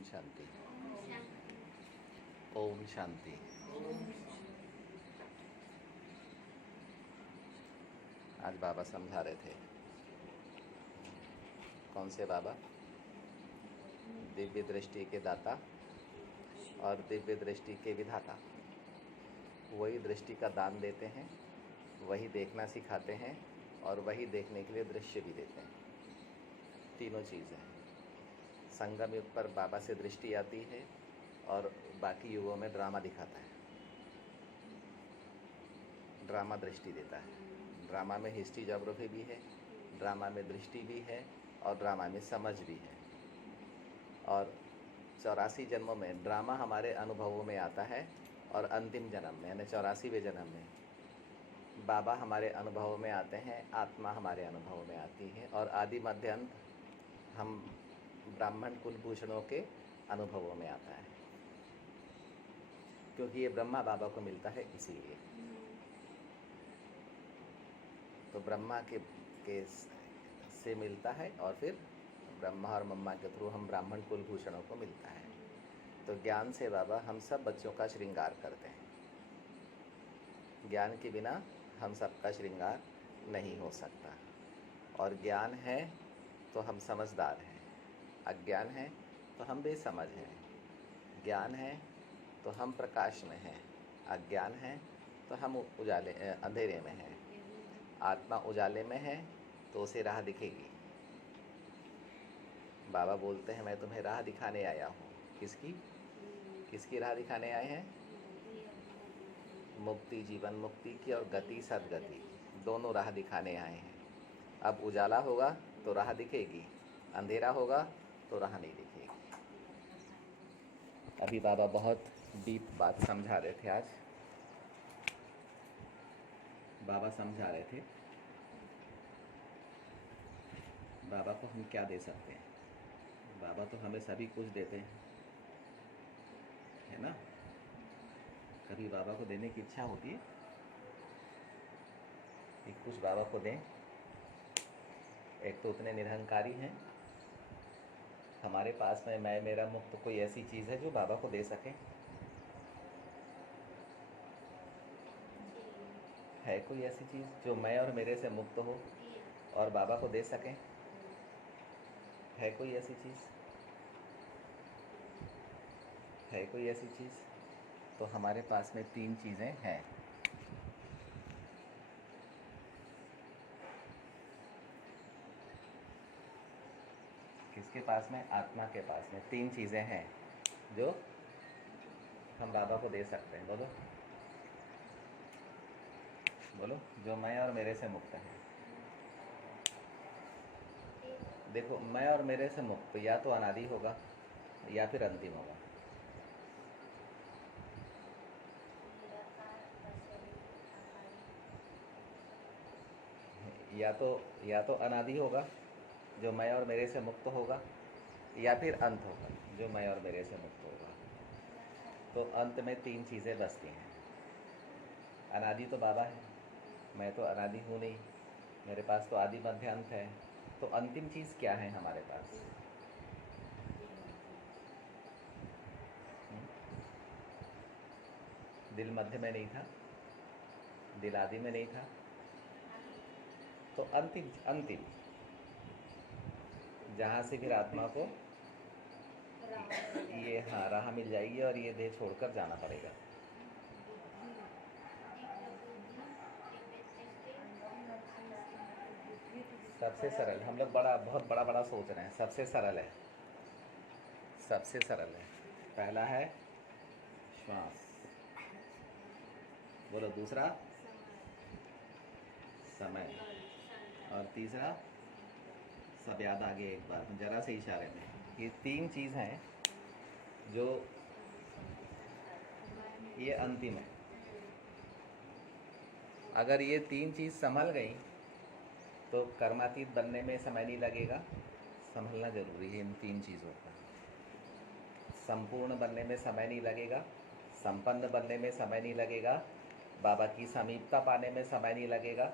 ओम शांति। ओम शांति। आज बाबा समझा रहे थे। कौन से बाबा? दिव्य दृष्टि के दाता और दिव्य दृष्टि के विधाता। वही दृष्टि का दान देते हैं, वही देखना सिखाते हैं और वही देखने के लिए दृश्य भी देते हैं। तीनों चीज़ें हैं। संगम युग पर बाबा से दृष्टि आती है और बाकी युगों में ड्रामा दिखाता है। ड्रामा दृष्टि देता है। ड्रामा में हिस्ट्री ज्योग्राफी भी है, ड्रामा में दृष्टि भी है और ड्रामा में समझ भी है। और 84 जन्मों में ड्रामा हमारे अनुभवों में आता है और अंतिम जन्म में यानी 84वें जन्म में बाबा हमारे अनुभवों में आते हैं, आत्मा हमारे अनुभवों में आती है और आदि मध्य अंत हम ब्राह्मण कुलभूषणों के अनुभवों में आता है, क्योंकि ये ब्रह्मा बाबा को मिलता है इसीलिए। तो ब्रह्मा के से मिलता है और फिर ब्रह्मा और मम्मा के थ्रू हम ब्राह्मण कुलभूषणों को मिलता है। तो ज्ञान से बाबा हम सब बच्चों का श्रृंगार करते हैं। ज्ञान के बिना हम सबका श्रृंगार नहीं हो सकता। और ज्ञान है तो हम समझदार हैं, अज्ञान है तो हम बेसमझ हैं। ज्ञान है तो हम प्रकाश में हैं, अज्ञान है तो हम उजाले अंधेरे में हैं। आत्मा उजाले में है तो उसे राह दिखेगी। बाबा बोलते हैं मैं तुम्हें राह दिखाने आया हूँ। किसकी राह दिखाने आए हैं? मुक्ति, जीवन मुक्ति की और गति सदगति, दोनों राह दिखाने आए हैं। अब उजाला होगा तो राह दिखेगी, अंधेरा होगा तो राह नहीं दिखेगी। अभी बाबा बहुत डीप बात समझा रहे थे। आज बाबा समझा रहे थे बाबा को हम क्या दे सकते हैं। बाबा तो हमें सभी कुछ देते हैं, है ना? कभी बाबा को देने की इच्छा होती है कि कुछ बाबा को दें। एक तो उतने निरहंकारी हैं, हमारे पास में मैं मेरा मुक्त कोई ऐसी चीज़ है जो बाबा को दे सके? है कोई ऐसी चीज़ जो मैं और मेरे से मुक्त हो और बाबा को दे सकें? है कोई ऐसी चीज़? है कोई ऐसी चीज़? तो हमारे पास में 3 चीज़ें हैं। किसके पास में? आत्मा के पास में 3 चीज़ें हैं जो हम बाबा को दे सकते हैं। बोलो बोलो, जो मैं और मेरे से मुक्त है। देखो, मैं और मेरे से मुक्त या तो अनादि होगा या फिर अंतिम होगा। या तो अनादि होगा जो मैं और मेरे से मुक्त होगा, या फिर अंत होगा जो मैं और मेरे से मुक्त होगा। तो अंत में 3 चीज़ें बचती हैं। अनादि तो बाबा है, मैं तो अनादि हूँ नहीं, मेरे पास तो आदि मध्य अंत है। तो अंतिम चीज़ क्या है हमारे पास? दिल मध्य में नहीं था, दिल आदि में नहीं था, तो अंतिम जहाँ से फिर आत्मा को ये राह मिल जाएगी और ये देह छोड़कर जाना पड़ेगा। सबसे सरल, हम लोग बहुत बड़ा सोच रहे हैं। सबसे सरल है, सबसे सरल है। पहला है श्वास, बोलो। दूसरा समय, और तीसरा सब याद आगे एक बार जरा से इशारे में। ये 3 चीज़ हैं जो ये अंतिम है। अगर ये 3 चीज़ संभल गई तो कर्मातीत बनने में समय नहीं लगेगा। संभलना जरूरी है इन 3 चीज़ों का। संपूर्ण बनने में समय नहीं लगेगा, संपन्न बनने में समय नहीं लगेगा, बाबा की समीपता पाने में समय नहीं लगेगा।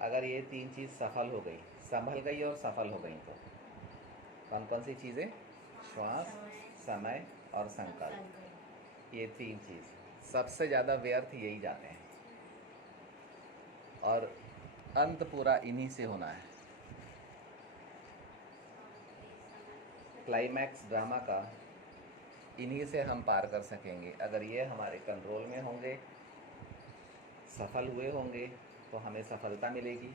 अगर ये 3 चीज़ सफल हो गई, संभल गई और सफल हो गई, तो कौन कौन सी चीज़ें? श्वास, समय और संकल्प, ये 3 चीज़ सबसे ज़्यादा व्यर्थ यही जाते हैं, और अंत पूरा इन्हीं से होना है। क्लाइमैक्स ड्रामा का इन्हीं से हम पार कर सकेंगे। अगर ये हमारे कंट्रोल में होंगे, सफल हुए होंगे, तो हमें सफलता मिलेगी।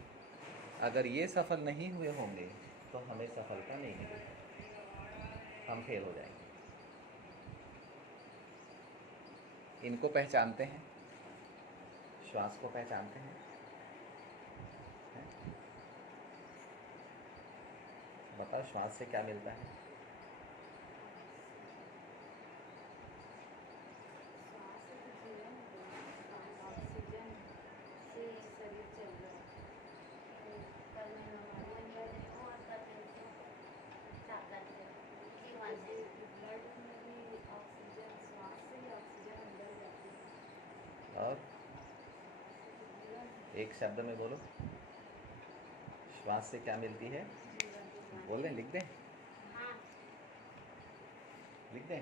अगर ये सफल नहीं हुए होंगे तो हमें सफलता नहीं मिलेगी, हम फेल हो जाएंगे। इनको पहचानते हैं, श्वास को पहचानते हैं, हैं? बताओ श्वास से क्या मिलता है? और एक शब्द में बोलो, श्वास से क्या मिलती है? बोल दें, लिख दें? लिख दें?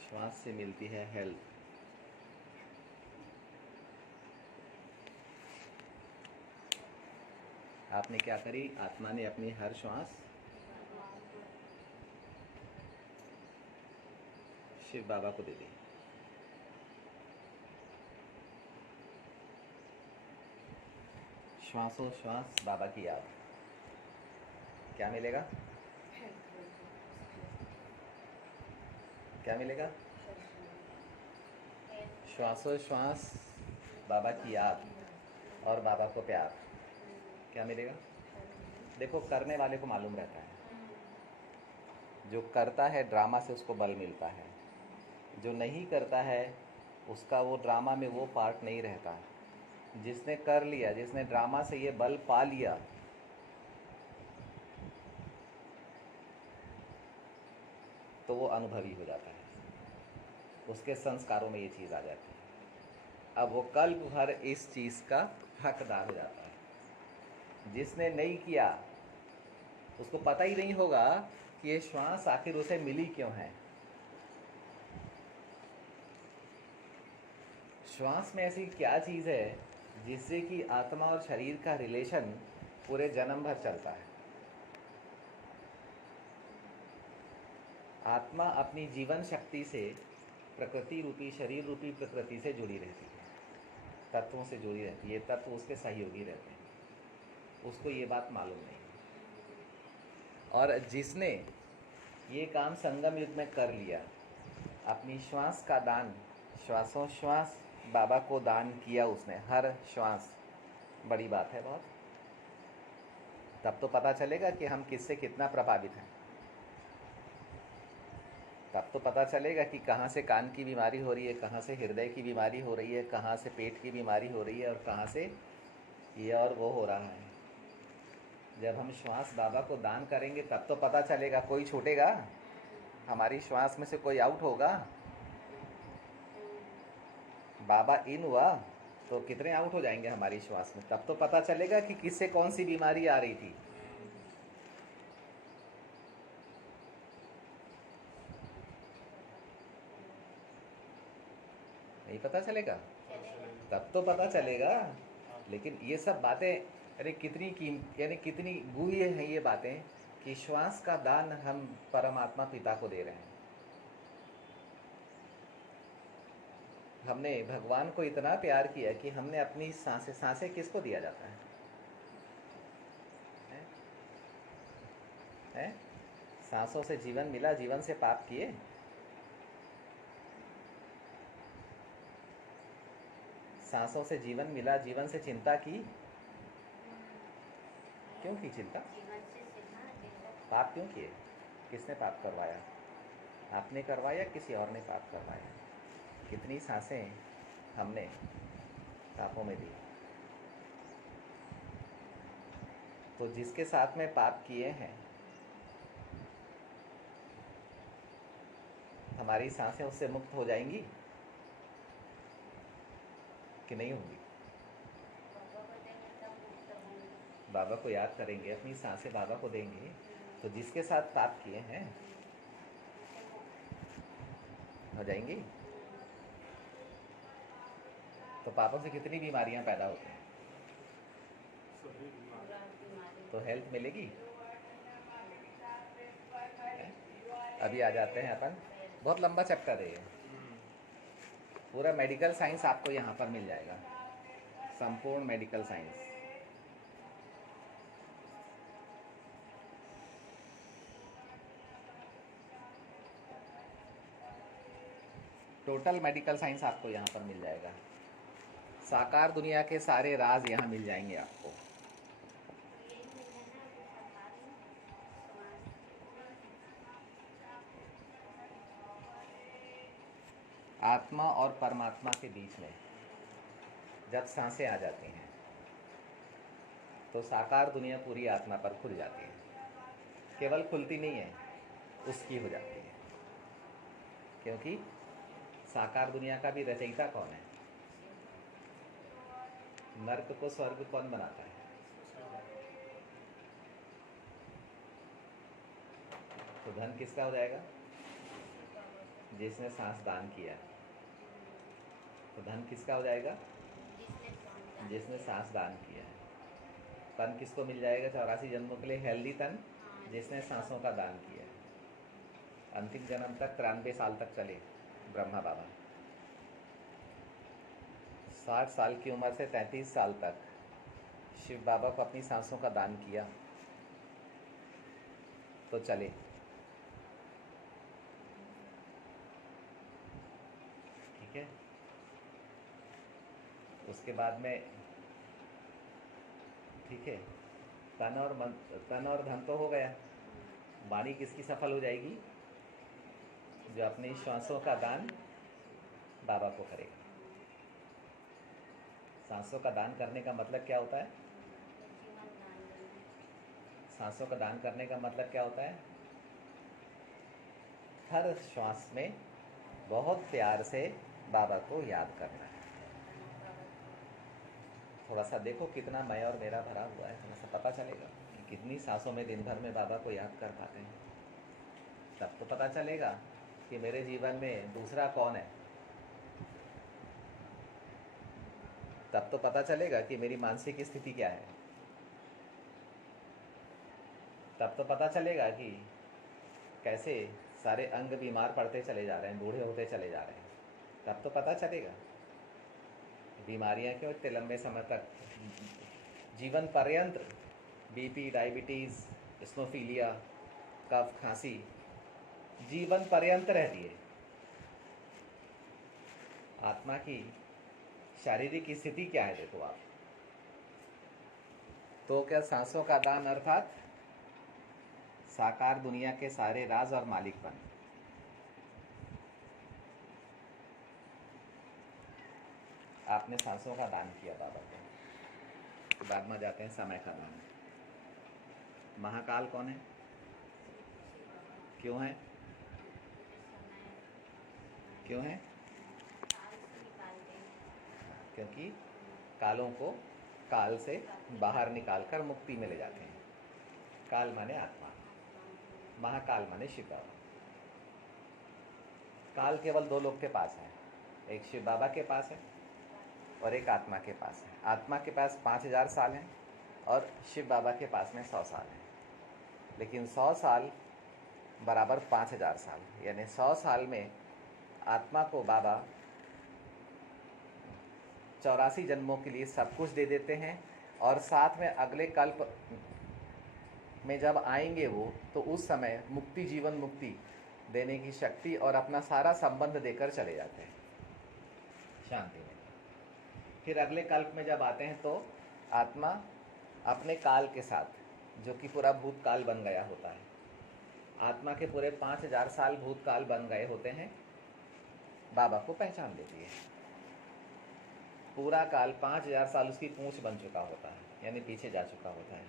श्वास से मिलती है हेल्थ। आपने क्या करी? आत्मा ने अपनी हर श्वास शिव बाबा को दे दी। श्वासोश्वास बाबा की याद, क्या मिलेगा? क्या मिलेगा? श्वासोश्वास बाबा की याद और बाबा को प्यार, क्या मिलेगा? देखो, करने वाले को मालूम रहता है, जो करता है ड्रामा से उसको बल मिलता है, जो नहीं करता है उसका वो ड्रामा में वो पार्ट नहीं रहता। जिसने कर लिया, जिसने ड्रामा से ये बल पा लिया, तो वो अनुभवी हो जाता है, उसके संस्कारों में ये चीज़ आ जाती है। अब वो कल्प भर इस चीज़ का हकदार हो जाता है। जिसने नहीं किया उसको पता ही नहीं होगा कि ये श्वास आखिर उसे मिली क्यों है। श्वास में ऐसी क्या चीज़ है जिससे कि आत्मा और शरीर का रिलेशन पूरे जन्म भर चलता है। आत्मा अपनी जीवन शक्ति से प्रकृति रूपी, शरीर रूपी प्रकृति से जुड़ी रहती है, तत्वों से जुड़ी रहती है। तत्व उसके सहयोगी रहते हैं, उसको ये बात मालूम नहीं। और जिसने ये काम संगम युग में कर लिया, अपनी श्वास का दान, श्वासोश्वास बाबा को दान किया उसने, हर श्वास, बड़ी बात है बहुत। तब तो पता चलेगा कि हम किससे कितना प्रभावित हैं। तब तो पता चलेगा कि कहाँ से कान की बीमारी हो रही है, कहाँ से हृदय की बीमारी हो रही है, कहाँ से पेट की बीमारी हो रही है, और कहाँ से ये और वो हो रहा है। जब हम श्वास बाबा को दान करेंगे तब तो पता चलेगा। कोई छूटेगा? हमारी श्वास में से कोई आउट होगा? बाबा इन हुआ तो कितने आउट हो जाएंगे हमारी श्वास में? तब तो पता चलेगा कि किससे कौन सी बीमारी आ रही थी। नहीं पता चलेगा? तब तो पता चलेगा। लेकिन ये सब बातें, अरे कितनी यानी कितनी गूढ़ हैं ये बातें कि श्वास का दान हम परमात्मा पिता को दे रहे हैं। हमने भगवान को इतना प्यार किया कि हमने अपनी सांसें किसको दिया जाता है? हैं? सांसों से जीवन मिला, जीवन से पाप किए। सांसों से जीवन मिला, जीवन से चिंता की। क्यों की चिंता? पाप क्यों किए? किसने पाप करवाया? आपने करवाया, किसी और ने पाप करवाया? कितनी सांसें हमने पापों में दी। तो जिसके साथ में पाप किए हैं, हमारी सांसें उससे मुक्त हो जाएंगी कि नहीं होंगी? बाबा को याद करेंगे, अपनी सांसें बाबा को देंगे, तो जिसके साथ पाप किए हैं हो जाएंगी। तो पापों से कितनी बीमारियां पैदा होती हैं, तो हेल्थ मिलेगी। अभी आ जाते हैं अपन, बहुत लंबा चैप्टर है ये, पूरा मेडिकल साइंस आपको यहाँ पर मिल जाएगा, संपूर्ण medical science. Total medical science आपको यहाँ पर मिल जाएगा, साकार दुनिया के सारे राज यहाँ मिल जाएंगे आपको। आत्मा और परमात्मा के बीच में जब सांसें आ जाती हैं तो साकार दुनिया पूरी आत्मा पर खुल जाती है, केवल खुलती नहीं है, उसकी हो जाती है। क्योंकि साकार दुनिया का भी रचयिता कौन है? नर्क को स्वर्ग कौन बनाता है? तो धन किसका हो जाएगा? जिसने सांस दान किया। तो धन किसका हो जाएगा? जिसने सांस दान किया है। तन किसको मिल जाएगा 84 जन्मों के लिए? हेल्दी तन, जिसने सांसों का दान किया है। अंतिम जन्म तक 93 साल तक चले ब्रह्मा बाबा। 60 साल की उम्र से 33 साल तक शिव बाबा को अपनी सांसों का दान किया तो चले। ठीक है, उसके बाद में ठीक है, तन और धन तो हो गया। वाणी किसकी सफल हो जाएगी? जो अपनी श्वासों का दान बाबा को करेगा। सांसों का दान करने का मतलब क्या होता है? सांसों का दान करने का मतलब क्या होता है? हर श्वास में बहुत प्यार से बाबा को याद करना है। थोड़ा सा देखो कितना मैं और मेरा भरा हुआ है, थोड़ा सा पता चलेगा कि कितनी सांसों में दिन भर में बाबा को याद कर पाते हैं। तब तो पता चलेगा कि मेरे जीवन में दूसरा कौन है। तब तो पता चलेगा कि मेरी मानसिक स्थिति क्या है। तब तो पता चलेगा कि कैसे सारे अंग बीमार पड़ते चले जा रहे हैं, बूढ़े होते चले जा रहे हैं। तब तो पता चलेगा बीमारियां क्यों इतने लंबे समय तक, जीवन पर्यंत बीपी, डायबिटीज़, स्नोफीलिया, कफ, खांसी जीवन पर्यंत रहती है। आत्मा की शारीरिक स्थिति क्या है देखो आप। तो क्या सांसों का दान अर्थात साकार दुनिया के सारे राज और मालिक बन। आपने सांसों का दान किया बाबा को। बाद में जाते हैं समय का दान। महाकाल कौन है? क्यों है? क्यों है? क्योंकि कालों को काल से बाहर निकालकर मुक्ति में ले जाते हैं। काल माने आत्मा, महाकाल माने शिव बाबा। काल केवल दो लोग के पास है, एक शिव बाबा के पास है और एक आत्मा के पास है। आत्मा के पास 5000 साल हैं और शिव बाबा के पास में 100 साल हैं। लेकिन 100 साल बराबर 5000 साल, यानी 100 साल में आत्मा को बाबा 84 जन्मों के लिए सब कुछ दे देते हैं। और साथ में अगले कल्प में जब आएंगे वो, तो उस समय मुक्ति, जीवन मुक्ति देने की शक्ति और अपना सारा संबंध देकर चले जाते हैं शांति में। फिर अगले कल्प में जब आते हैं तो आत्मा अपने काल के साथ, जो कि पूरा भूतकाल बन गया होता है, आत्मा के पूरे 5000 साल भूतकाल बन गए होते हैं, बाबा को पहचान लेती है। पूरा काल 5000 साल उसकी पूंछ बन चुका होता है, यानी पीछे जा चुका होता है।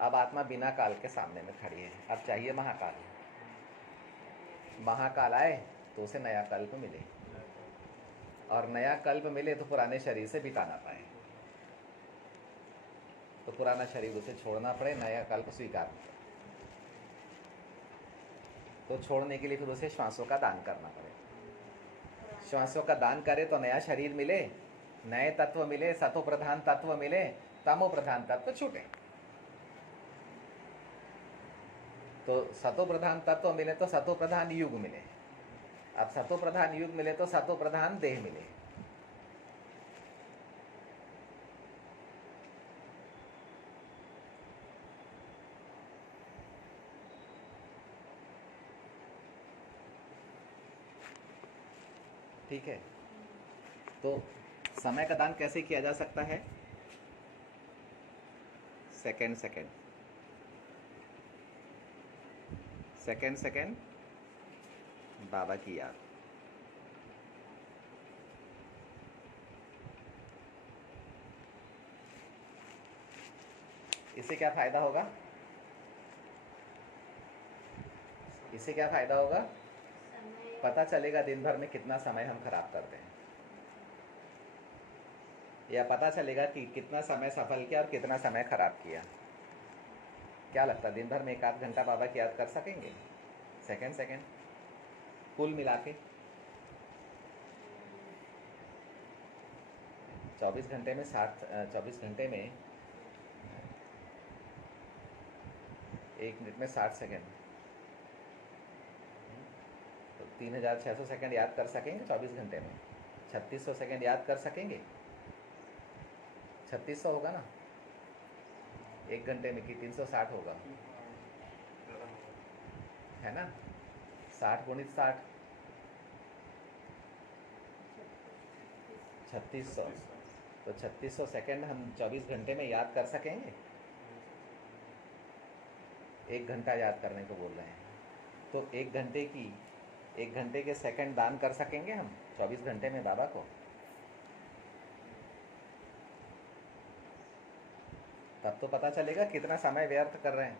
अब आत्मा बिना काल के सामने में खड़ी है। अब चाहिए महाकाल। महाकाल आए तो उसे नया कल्प मिले, और नया कल्प मिले तो पुराने शरीर से बिता ना पाए, तो पुराना शरीर उसे छोड़ना पड़े, नया कल्प स्वीकार करें। तो छोड़ने के लिए फिर उसे श्वासों का दान करना पड़ेगा। श्वासों का दान करे तो नया शरीर मिले, नए तत्व मिले, सतो प्रधान तत्व मिले, तमो प्रधान तत्व छूटे। तो सतो प्रधान तत्व मिले तो सतो प्रधान युग मिले। अब सतो प्रधान युग मिले तो सतो प्रधान देह मिले। ठीक है, तो समय का दान कैसे किया जा सकता है? सेकंड सेकंड सेकंड सेकंड बाबा की याद। इससे क्या फायदा होगा? इससे क्या फायदा होगा? पता चलेगा दिन भर में कितना समय हम खराब करते हैं, या पता चलेगा कि कितना समय सफल किया और कितना समय खराब किया। क्या लगता है, दिन भर में 1 आध घंटा बाबा की याद कर सकेंगे? सेकंड सेकंड कुल मिला के 24 घंटे में 24 घंटे में 1 मिनट में 60 सेकंड, तो 3600 सेकंड याद कर सकेंगे 24 घंटे में। 3600 सेकंड याद कर सकेंगे? 3600 होगा ना 1 घंटे में, कि 360 होगा, है ना? 60 गुणित 60 3600, तो 3600 सेकंड हम 24 घंटे में याद कर सकेंगे? 1 घंटा याद करने को बोल रहे हैं, तो 1 घंटे के सेकंड दान कर सकेंगे हम 24 घंटे में बाबा को? तब तो पता चलेगा कितना समय व्यर्थ कर रहे हैं।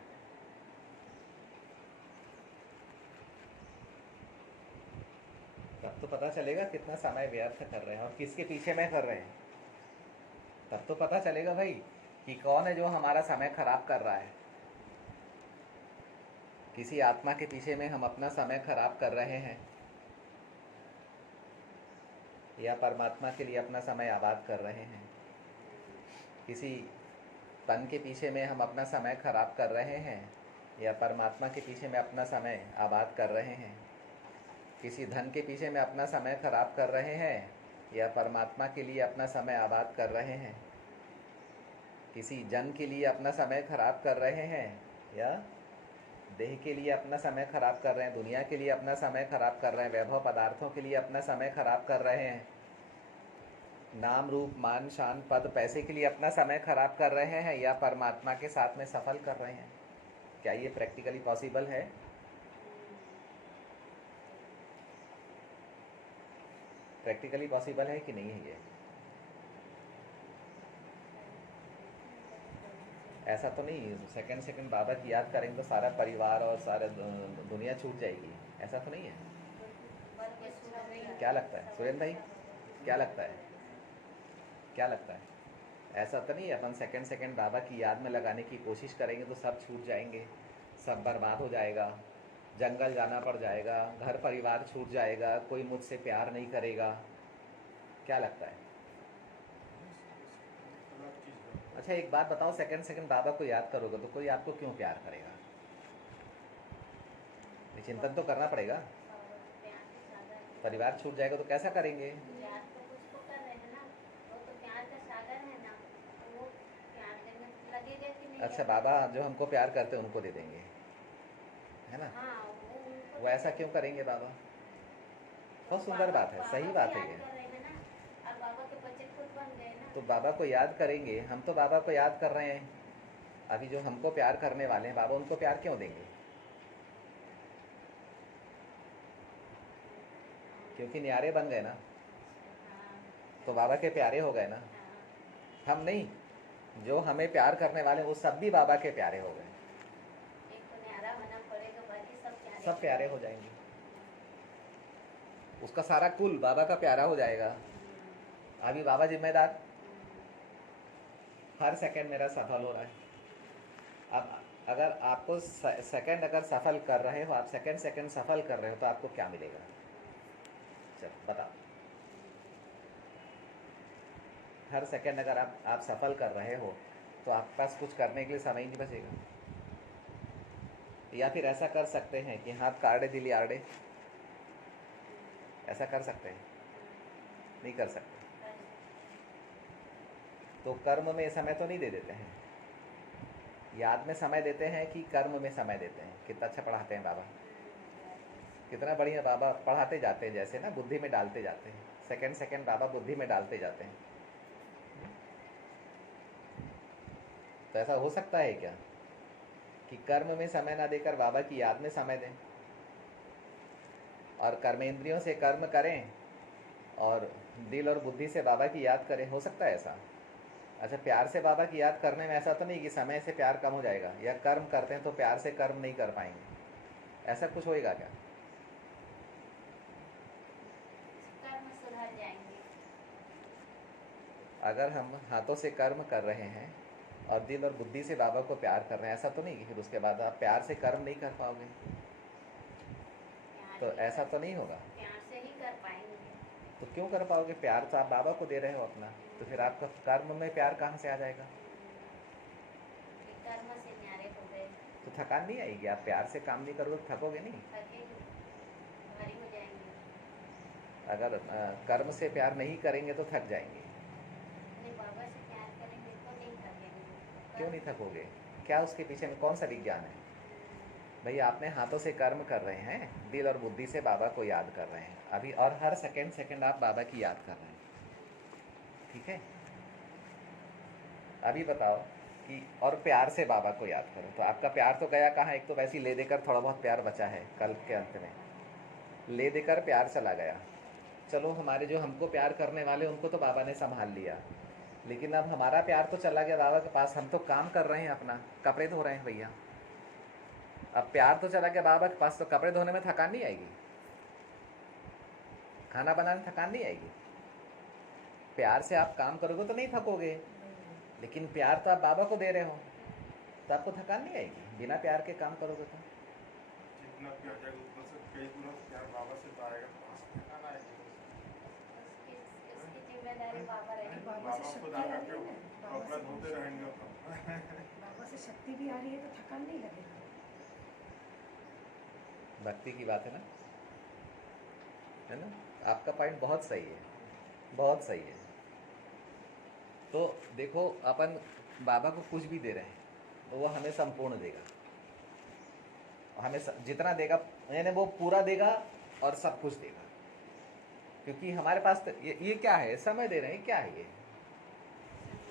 तब तो पता चलेगा कितना समय व्यर्थ कर रहे हैं और किसके पीछे में कर रहे हैं। तब तो पता चलेगा भाई कि कौन है जो हमारा समय खराब कर रहा है। किसी आत्मा के पीछे में हम अपना समय खराब कर रहे हैं, या परमात्मा के लिए अपना समय आबाद कर रहे हैं। किसी तन के पीछे में हम अपना समय खराब कर रहे हैं, या परमात्मा के पीछे में अपना समय आबाद कर रहे हैं। किसी धन के पीछे में अपना समय खराब कर रहे हैं, या परमात्मा के लिए अपना समय आबाद कर रहे हैं। किसी जन के लिए अपना समय खराब कर रहे हैं, या देह के लिए अपना समय खराब कर रहे हैं, दुनिया के लिए अपना समय खराब कर रहे हैं, वैभव पदार्थों के लिए अपना समय खराब कर रहे हैं, नाम रूप मान शान पद पैसे के लिए अपना समय खराब कर रहे हैं, या परमात्मा के साथ में सफल कर रहे हैं। क्या ये प्रैक्टिकली पॉसिबल है? प्रैक्टिकली पॉसिबल है कि नहीं है ये? ऐसा तो नहीं सेकंड सेकंड बाबा की याद करेंगे तो सारा परिवार और सारा दुनिया छूट जाएगी, ऐसा तो नहीं है? क्या लगता है सुरेंद्र भाई, क्या लगता है? क्या लगता है? ऐसा तो नहीं है अपन सेकंड सेकंड बाबा की याद में लगाने की कोशिश करेंगे तो सब छूट जाएंगे, सब बर्बाद हो जाएगा, जंगल जाना पड़ जाएगा, घर परिवार छूट जाएगा, कोई मुझसे प्यार नहीं करेगा। क्या लगता है? अच्छा एक बात बताओ, सेकंड सेकंड बाबा को याद करोगे तो कोई आपको क्यों प्यार करेगा? चिंतन तो करना पड़ेगा। परिवार छूट जाएगा तो कैसा करेंगे? अच्छा बाबा जो हमको प्यार करते हैं उनको दे देंगे, है ना? वो ऐसा क्यों करेंगे बाबा? बहुत सुंदर बात है, सही बात है ये। तो बाबा को याद करेंगे, हम तो बाबा को याद कर रहे हैं। अभी जो हमको प्यार करने वाले हैं बाबा उनको प्यार क्यों देंगे? क्योंकि न्यारे बन गए ना, तो बाबा के प्यारे हो गए ना। हम नहीं, जो हमें प्यार करने वाले वो सब भी बाबा के प्यारे हो गए, सब प्यारे हो जाएंगे। उसका सारा कुल बाबा का प्यारा हो जाएगा। अभी बाबा जिम्मेदार, हर सेकंड मेरा सफल हो रहा है। अगर आपको सेकंड अगर सफल कर रहे हो, आप सेकंड सफल कर रहे हो, तो आपको क्या मिलेगा? चलो बताओ। हर सेकंड अगर आप सफल कर रहे हो तो आपके पास कुछ करने के लिए समय ही नहीं बचेगा। या फिर ऐसा कर सकते हैं कि हाथ काड़े दिली आड़े, ऐसा कर सकते हैं? नहीं कर सकते। तो कर्म में समय तो नहीं दे देते हैं, याद में समय देते हैं कि कर्म में समय देते हैं? कितना अच्छा पढ़ाते हैं बाबा, कितना बढ़िया बाबा पढ़ाते जाते हैं, जैसे ना बुद्धि में डालते जाते हैं, सेकंड बाबा बुद्धि में डालते जाते हैं। तो ऐसा हो सकता है क्या कि कर्म में समय ना देकर बाबा की याद में समय दें, और कर्मेंद्रियों से कर्म करें और दिल और बुद्धि से बाबा की याद करें? हो सकता है ऐसा? अच्छा, प्यार से बाबा की याद करने में ऐसा तो नहीं कि समय से प्यार कम हो जाएगा, या कर्म करते हैं तो प्यार से कर्म नहीं कर पाएंगे, ऐसा कुछ होएगा क्या? कर्म सुधर जाएंगे। अगर हम हाथों से कर्म कर रहे हैं और दिल और बुद्धि से बाबा को प्यार कर रहे हैं, ऐसा तो नहीं कि फिर उसके बाद आप प्यार से कर्म नहीं कर पाओगे? तो ऐसा तो नहीं होगा। प्यार से ही कर पाएंगे। तो क्यों कर पाओगे? प्यार तो आप बाबा को दे रहे हो अपना, तो फिर आपका कर्म में प्यार कहाँ से आ जाएगा? कर्म से न्यारे हो गए तो थकान नहीं आएगी? आप प्यार से काम नहीं करोगे तो थकोगे नहीं? थकेंगे, भारी हो जाएंगे। अगर कर्म से प्यार नहीं करेंगे तो थक जाएंगे। नहीं, बाबा से प्यार करेंगे तो नहीं थकेंगे। क्यों नहीं थकोगे? क्या उसके पीछे में कौन सा विज्ञान है? भैया आपने हाथों से कर्म कर रहे हैं, दिल और बुद्धि से बाबा को याद कर रहे हैं अभी, और हर सेकंड आप बाबा की याद कर रहे हैं, ठीक है? अभी बताओ कि और प्यार से बाबा को याद करो, तो आपका प्यार तो गया कहाँ? एक तो वैसे ही ले देकर थोड़ा बहुत प्यार बचा है, कल के अंत में ले देकर प्यार चला गया। चलो, हमारे जो हमको प्यार करने वाले उनको तो बाबा ने संभाल लिया, लेकिन अब हमारा प्यार तो चला गया बाबा के पास, हम तो काम कर रहे हैं, अपना कपड़े धो रहे हैं भैया। अब प्यार तो चला गया बाबा के पास, तो कपड़े धोने में थकान नहीं आएगी? खाना बनाने में थकान नहीं आएगी? प्यार से आप काम करोगे तो नहीं थकोगे, लेकिन प्यार तो आप बाबा को दे रहे हो, तो आपको थकान नहीं आएगी बिना प्यार के काम करोगे तो? जितना प्यार जाएगा उतना से कई गुना प्यार बाबा से तो आएगा, तो वहाँ से थकान आएगी। उसकी जिम्मेदारी बाबा रहेगी। बाबा खुद आकर के कपड़ा धोते रहेंगे अपना। बाबा से शक्ति भी आ रही है तो थकान नहीं लगेगा। भक्ति की बात है ना? आपका पॉइंट बहुत सही है, बहुत सही है। तो देखो, अपन बाबा को कुछ भी दे रहे हैं तो वो हमें संपूर्ण देगा, हमें जितना देगा यानी वो पूरा देगा और सब कुछ देगा, क्योंकि हमारे पास तो ये क्या है? समय दे रहे हैं, क्या है ये?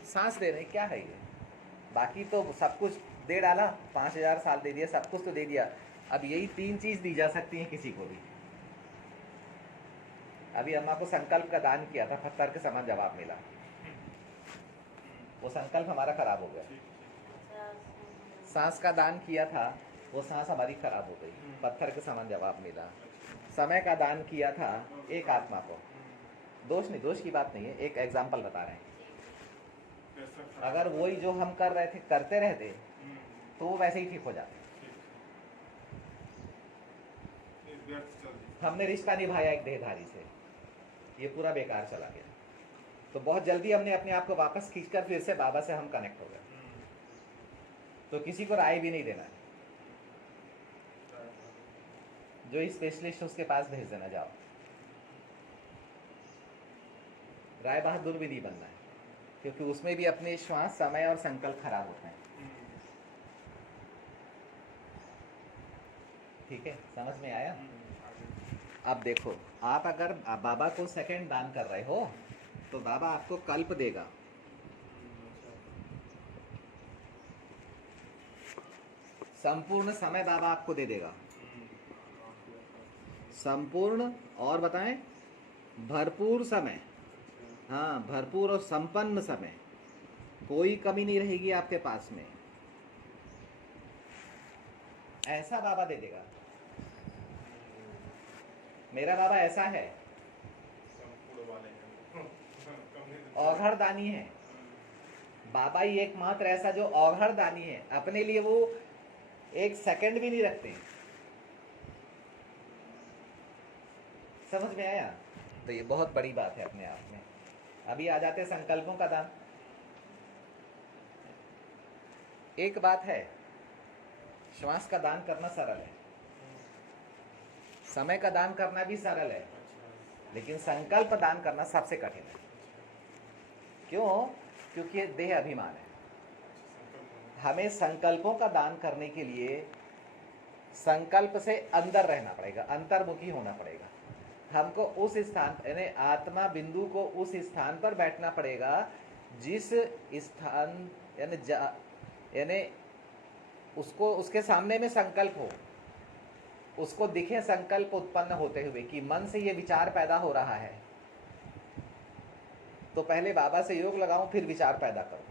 सांस दे रहे हैं, क्या है ये? बाकी तो सब कुछ दे डाला, 5000 साल दे दिया, सब कुछ तो दे दिया। अब यही 3 चीज दी जा सकती है किसी को भी। अभी अम्मा को संकल्प का दान किया था, पत्थर के समान जवाब मिला, वो संकल्प हमारा खराब हो गया। सांस का दान किया था, वो सांस हमारी खराब हो गई, पत्थर के समान जवाब मिला। समय का दान किया था एक आत्मा को, दोष नहीं, दोष की बात नहीं है, एक एग्जाम्पल बता रहे हैं। अगर वही जो हम कर रहे थे करते रहते तो वो वैसे ही ठीक हो जाते। हमने रिश्ता निभाया एक देहधारी से, ये पूरा बेकार चला गया, तो बहुत जल्दी हमने अपने आप को वापस खींचकर फिर से बाबा से हम कनेक्ट हो गए। तो किसी को राय भी नहीं देना है, जो स्पेशलिस्ट उसके पास भेज देना, जाओ। राय बहादुर भी नहीं बनना है, क्योंकि उसमें भी अपने श्वास, समय और संकल्प खराब होते हैं। ठीक है, समझ में आया? अब देखो, आप अगर बाबा को सेकंड दान कर रहे हो तो बाबा आपको कल्प देगा। संपूर्ण समय बाबा आपको दे देगा, संपूर्ण, और बताएं भरपूर समय। हाँ, भरपूर और संपन्न समय, कोई कमी नहीं रहेगी आपके पास में, ऐसा बाबा दे देगा। मेरा बाबा ऐसा है, औघड़ दानी है। बाबा ही एकमात्र ऐसा जो औघड़ दानी है, अपने लिए वो एक सेकंड भी नहीं रखते। समझ में आया? तो ये बहुत बड़ी बात है अपने आप में। अभी आ जाते संकल्पों का दान। एक बात है, श्वास का दान करना सरल है, समय का दान करना भी सरल है, लेकिन संकल्प दान करना सबसे कठिन है। क्यों? क्योंकि ये देह अभिमान है। हमें संकल्पों का दान करने के लिए संकल्प से अंदर रहना पड़ेगा, अंतर्मुखी होना पड़ेगा। हमको उस स्थान यानी आत्मा बिंदु को उस स्थान पर बैठना पड़ेगा जिस स्थान यानी उसको उसके सामने में संकल्प हो, उसको दिखे संकल्प उत्पन्न होते हुए कि मन से ये विचार पैदा हो रहा है, तो पहले बाबा से योग लगाऊं फिर विचार पैदा करूं।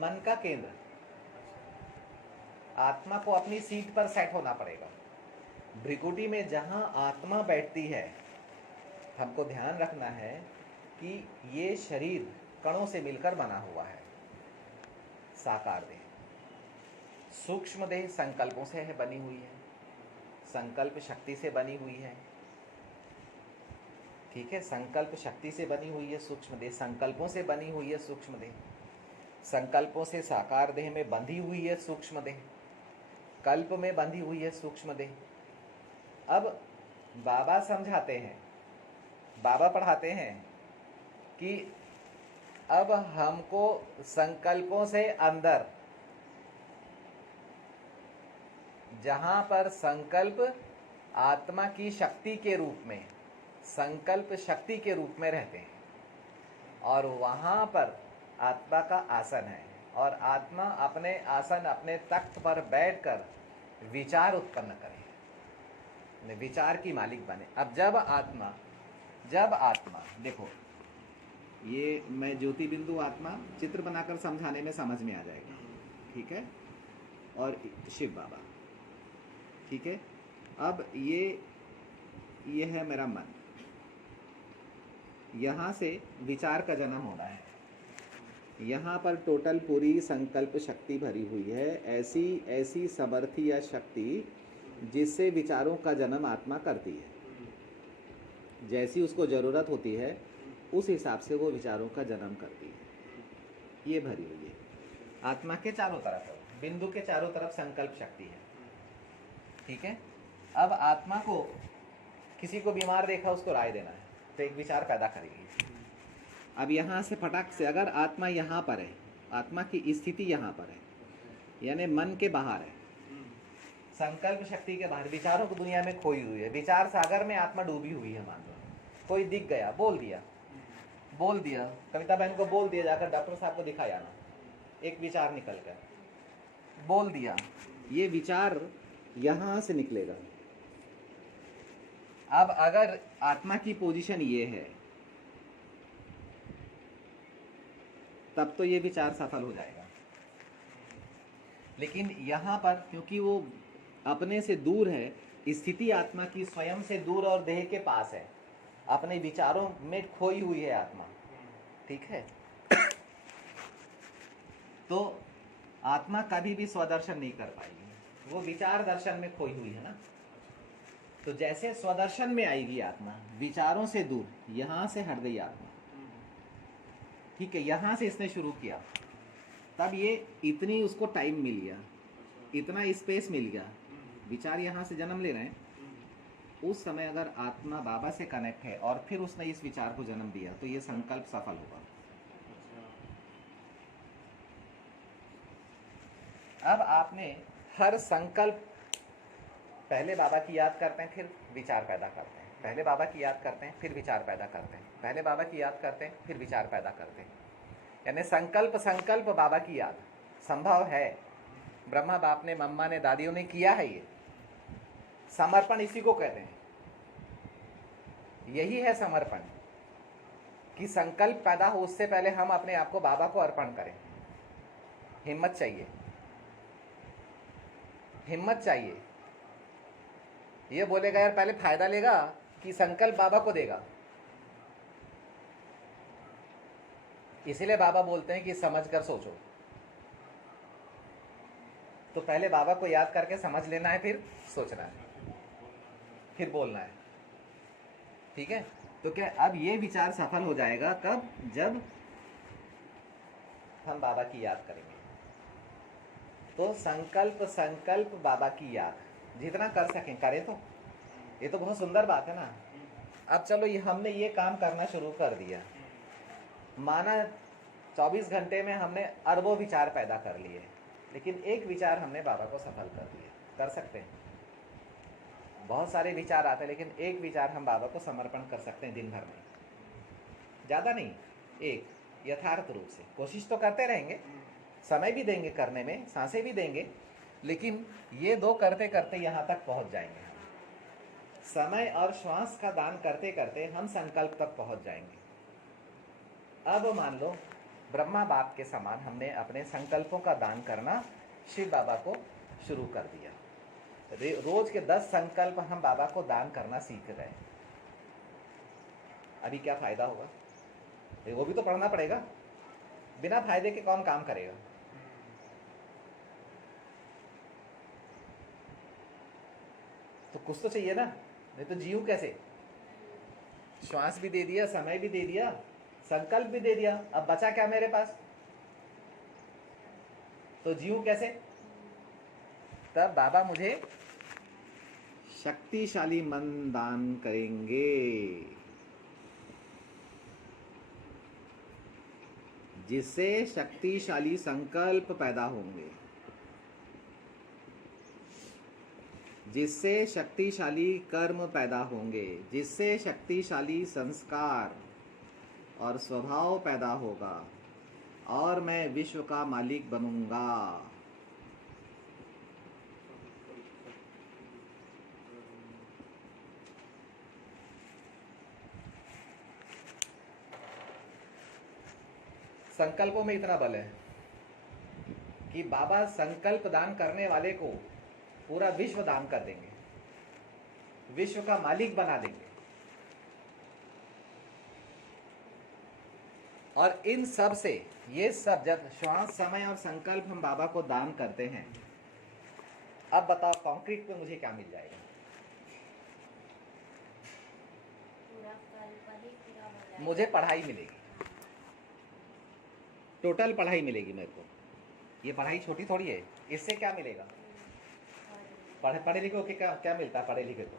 मन का केंद्र, आत्मा को अपनी सीट पर सेट होना पड़ेगा। भ्रिकुटी में जहां आत्मा बैठती है, हमको ध्यान रखना है कि ये शरीर कणों से मिलकर बना हुआ है। साकार देह, सूक्ष्म देह संकल्पों से है बनी हुई है, संकल्प शक्ति से बनी हुई है। ठीक है, संकल्प शक्ति से बनी हुई है सूक्ष्म देह, संकल्पों से बनी हुई है सूक्ष्म देह, संकल्पों से साकार देह में बंधी हुई है सूक्ष्म देह, कल्प में बंधी हुई है सूक्ष्म देह। अब बाबा समझाते हैं, बाबा पढ़ाते हैं कि अब हमको संकल्पों से अंदर, जहां पर संकल्प आत्मा की शक्ति के रूप में, संकल्प शक्ति के रूप में रहते हैं, और वहां पर आत्मा का आसन है, और आत्मा अपने आसन अपने तख्त पर बैठकर विचार उत्पन्न करे, विचार की मालिक बने। अब जब आत्मा देखो, ये मैं ज्योति बिंदु आत्मा चित्र बनाकर समझाने में समझ में आ जाएगा। ठीक है, और शिव बाबा। ठीक है, अब ये है मेरा मन, यहाँ से विचार का जन्म होना है। यहाँ पर टोटल पूरी संकल्प शक्ति भरी हुई है, ऐसी समर्थी या शक्ति जिससे विचारों का जन्म आत्मा करती है। जैसी उसको ज़रूरत होती है उस हिसाब से वो विचारों का जन्म करती है। ये भरी हुई है आत्मा के चारों तरफ, बिंदु के चारों तरफ संकल्प शक्ति है। ठीक है, अब आत्मा को, किसी को बीमार देखा उसको राय देना है तो एक विचार पैदा करेगी। अब यहाँ से फटाक से, अगर आत्मा यहाँ पर है, आत्मा की स्थिति यहाँ पर है, यानी मन के बाहर है, संकल्प शक्ति के बाहर, विचारों की दुनिया में खोई हुई है, विचार सागर में आत्मा डूबी हुई है। मान लो कोई दिख गया, बोल दिया, कविता बहन को बोल दिया, जाकर डॉक्टर साहब को दिखाया ना, एक विचार निकल कर बोल दिया, ये विचार यहाँ से निकलेगा। अब अगर आत्मा की पोजीशन ये है, तब तो ये विचार सफल हो जाएगा। लेकिन यहाँ पर क्योंकि वो अपने से दूर है, स्थिति आत्मा की स्वयं से दूर और देह के पास है, अपने विचारों में खोई हुई है आत्मा। ठीक है, तो आत्मा कभी भी स्वदर्शन नहीं कर पाएगी, वो विचार दर्शन में खोई हुई है ना। तो जैसे स्वदर्शन में आएगी आत्मा, विचारों से दूर, यहाँ से हट गई आत्मा। ठीक है, यहाँ से इसने शुरू किया, तब ये इतनी उसको टाइम मिल गया, इतना स्पेस मिल गया, विचार यहाँ से जन्म ले रहे हैं। उस समय अगर आत्मा बाबा से कनेक्ट है और फिर उसने इस विचार को जन्म दिया, तो ये संकल्प सफल होगा। अब आपने हर संकल्प, पहले बाबा की याद करते हैं फिर विचार पैदा करते हैं, पहले बाबा की याद करते हैं फिर विचार पैदा करते हैं, पहले बाबा की याद करते हैं फिर विचार पैदा करते हैं। यानी संकल्प बाबा की याद संभव है। ब्रह्मा बाप ने, मम्मा ने, दादियों ने किया है। ये समर्पण इसी को कहते हैं, यही है समर्पण, कि संकल्प पैदा हो उससे पहले हम अपने आप को बाबा को अर्पण करें। हिम्मत चाहिए, हिम्मत चाहिए। ये बोलेगा यार पहले फायदा लेगा कि संकल्प बाबा को देगा, इसीलिए बाबा बोलते हैं कि समझ कर सोचो। तो पहले बाबा को याद करके समझ लेना है, फिर सोचना है, फिर बोलना है। ठीक है, तो क्या अब ये विचार सफल हो जाएगा कब? जब हम बाबा की याद करेंगे। तो संकल्प संकल्प बाबा की याद, जितना कर सकें करें। तो ये तो बहुत सुंदर बात है ना। अब चलो ये हमने ये काम करना शुरू कर दिया, माना 24 घंटे में हमने अरबों विचार पैदा कर लिए, लेकिन एक विचार हमने बाबा को सफल कर दिया। कर सकते हैं, बहुत सारे विचार आते हैं, लेकिन एक विचार हम बाबा को समर्पण कर सकते हैं दिन भर में, ज़्यादा नहीं, एक यथार्थ रूप से। कोशिश तो करते रहेंगे, समय भी देंगे करने में, सांसें भी देंगे, लेकिन ये दो करते करते यहाँ तक पहुँच जाएंगे। समय और श्वास का दान करते करते हम संकल्प तक पहुँच जाएंगे। अब मान लो ब्रह्मा बाप के समान हमने अपने संकल्पों का दान करना शिव बाबा को शुरू कर दिया। रोज के 10 संकल्प हम बाबा को दान करना सीख गए। अभी क्या फायदा होगा? वो भी तो पढ़ना पड़ेगा। बिना फायदे के कौन काम करेगा? तो कुछ तो चाहिए ना, नहीं तो जीव कैसे? श्वास भी दे दिया, समय भी दे दिया, संकल्प भी दे दिया, अब बचा क्या मेरे पास? तो जीव कैसे? तब बाबा मुझे शक्तिशाली मन दान करेंगे, जिससे शक्तिशाली संकल्प पैदा होंगे, जिससे शक्तिशाली कर्म पैदा होंगे, जिससे शक्तिशाली संस्कार और स्वभाव पैदा होगा, और मैं विश्व का मालिक बनूंगा। संकल्पों में इतना बल है कि बाबा संकल्प दान करने वाले को पूरा विश्व दान कर देंगे, विश्व का मालिक बना देंगे। और इन सब से, ये सब जब श्वास, समय और संकल्प हम बाबा को दान करते हैं, अब बताओ कंक्रीट पे मुझे क्या मिल जाएगा? पूरा कल्प ही पूरा हो जाएगा। मुझे पढ़ाई मिलेगी, टोटल पढ़ाई मिलेगी मेरे को। ये पढ़ाई छोटी थोड़ी है, इससे क्या मिलेगा? पढ़े लिखे के क्या मिलता है? पढ़े लिखे को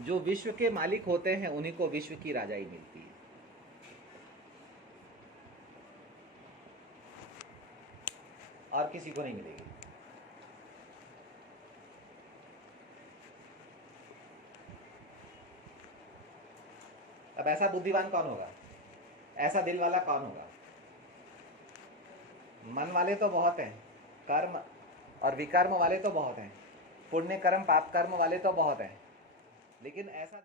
जो विश्व के मालिक होते हैं उन्हीं को विश्व की राजाई मिलती है। और किसी को नहीं मिलेगी। अब ऐसा बुद्धिमान कौन होगा? ऐसा दिल वाला कौन होगा? मन वाले तो बहुत हैं, कर्म और विकर्म वाले तो बहुत हैं, पुण्य कर्म पाप कर्म वाले तो बहुत हैं, लेकिन ऐसा